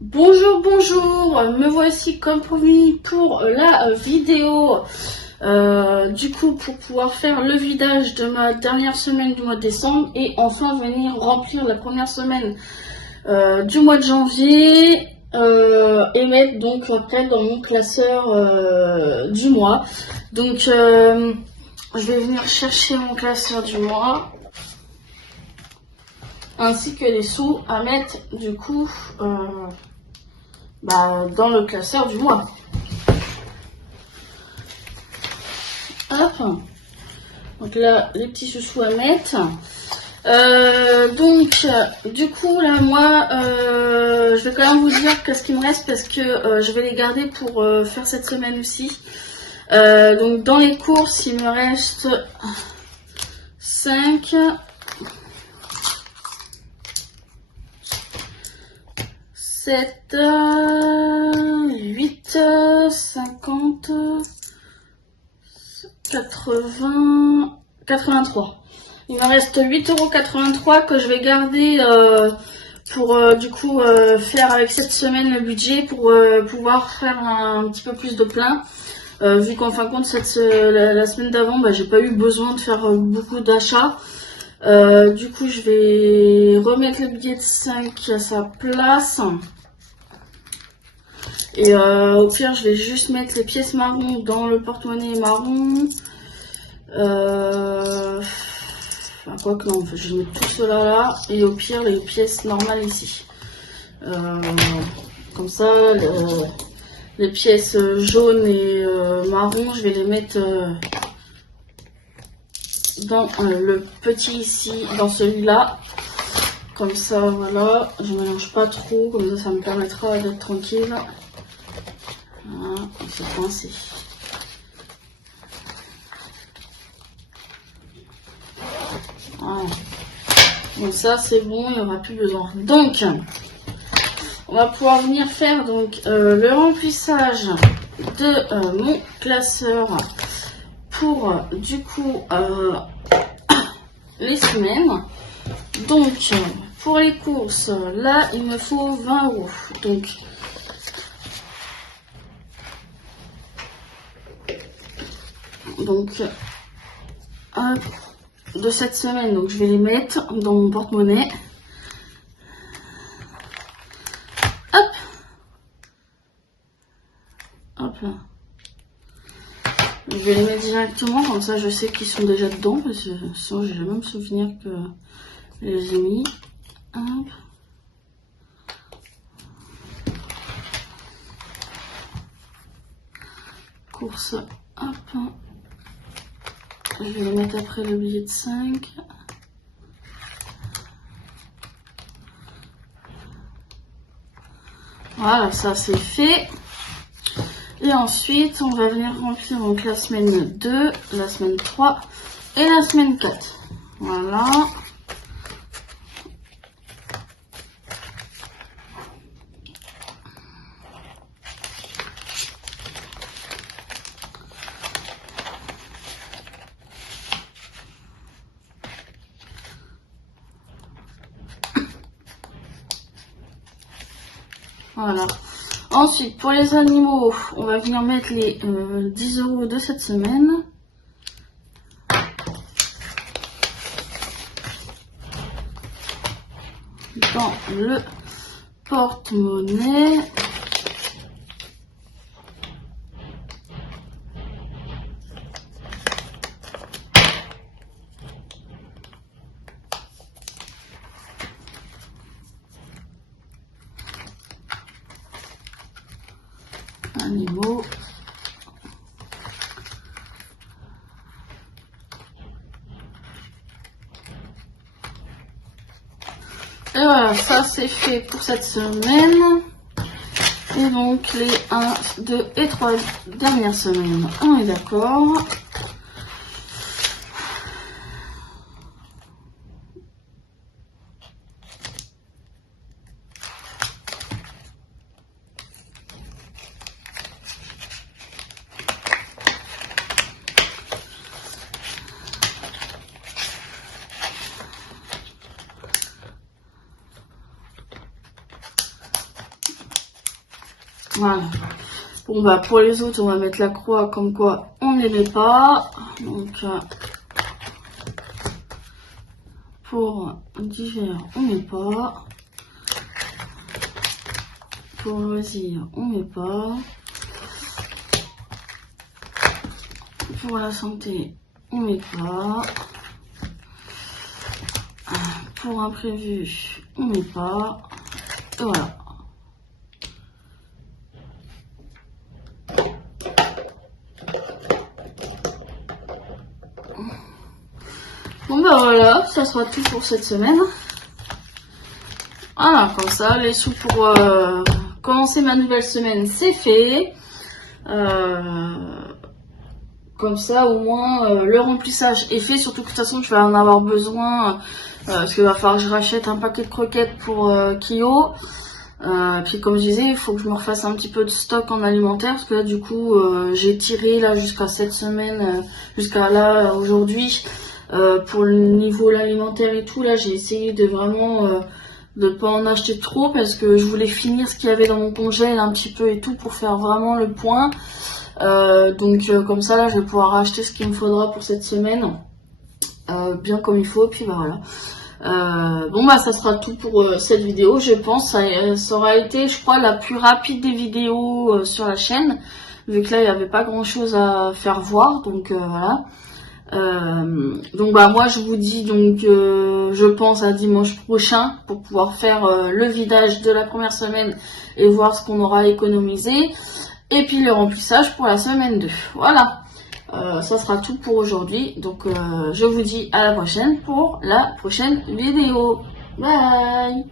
Bonjour, bonjour, me voici comme promis pour la vidéo du coup pour pouvoir faire le vidage de ma dernière semaine du mois de décembre et enfin venir remplir la première semaine du mois de janvier et mettre donc après dans mon classeur du mois. Donc je vais venir chercher mon classeur du mois ainsi que les sous à mettre du coup dans le classeur du mois. Hop. Donc là, les petits chouchous à mettre. Du coup, là, moi, je vais quand même vous dire qu'est-ce qu'il me reste parce que je vais les garder pour faire cette semaine aussi. Donc, dans les courses, il me reste 5, 7, 8, 50, 80, 83. Il me reste 8,83 € que je vais garder pour du coup faire avec cette semaine le budget pour pouvoir faire un petit peu plus de plein. Vu qu'en fin de compte la semaine d'avant j'ai pas eu besoin de faire beaucoup d'achats. Du coup je vais remettre le billet de 5 à sa place. Et au pire je vais juste mettre les pièces marron dans le porte-monnaie marron. Quoique non, je vais mettre tout cela là et au pire les pièces normales ici. Comme ça, les pièces jaunes et marron, je vais les mettre dans le petit ici, dans celui-là. Comme ça, voilà, je mélange pas trop, comme ça me permettra d'être tranquille. Voilà, c'est coincé. Voilà. Donc ça c'est bon, il n'y aura plus besoin. Donc on va pouvoir venir faire donc le remplissage de mon classeur pour du coup les semaines. Donc pour les courses, là il me faut 20 €. Donc de cette semaine, donc je vais les mettre dans mon porte-monnaie. Hop, hop là. Je vais les mettre directement, comme ça je sais qu'ils sont déjà dedans, parce que sinon j'ai jamais me souvenir que je les ai mis. Hop. Course, hop. Je vais les mettre après le billet de 5. Voilà, ça c'est fait. Et ensuite, on va venir remplir donc la semaine 2, la semaine 3 et la semaine 4. Voilà. Voilà. Ensuite, pour les animaux, on va venir mettre les 10 € de cette semaine. Dans le porte-monnaie. Animaux. Et voilà, ça c'est fait pour cette semaine. Et donc les 1, 2 et 3 dernières semaines, on est d'accord. Voilà. Bon bah pour les autres, on va mettre la croix comme quoi on n'aimait pas. Donc pour divers, on met pas. Pour loisir, on met pas. Pour la santé, on met pas. Pour imprévu, on met pas. Et voilà. Bon bah voilà, ça sera tout pour cette semaine. Voilà, comme ça, les sous pour commencer ma nouvelle semaine, c'est fait. Comme ça, au moins, le remplissage est fait. Surtout que de toute façon, je vais en avoir besoin. Parce qu'il va falloir que je rachète un paquet de croquettes pour Kyo. Puis comme je disais, il faut que je me refasse un petit peu de stock en alimentaire. Parce que là, du coup, j'ai tiré là jusqu'à cette semaine, jusqu'à là, aujourd'hui. Pour le niveau alimentaire et tout, là, j'ai essayé de vraiment... de pas en acheter trop parce que je voulais finir ce qu'il y avait dans mon congèle un petit peu et tout pour faire vraiment le point. Donc comme ça là je vais pouvoir acheter ce qu'il me faudra pour cette semaine bien comme il faut, puis bah voilà. Bon bah ça sera tout pour cette vidéo, je pense. Ça aura été, je crois, la plus rapide des vidéos sur la chaîne, vu que là il n'y avait pas grand chose à faire voir, donc voilà. Donc bah moi je vous dis donc je pense à dimanche prochain pour pouvoir faire le vidage de la première semaine et voir ce qu'on aura économisé, et puis le remplissage pour la semaine 2. Voilà, ça sera tout pour aujourd'hui, donc je vous dis à la prochaine pour la prochaine vidéo. Bye.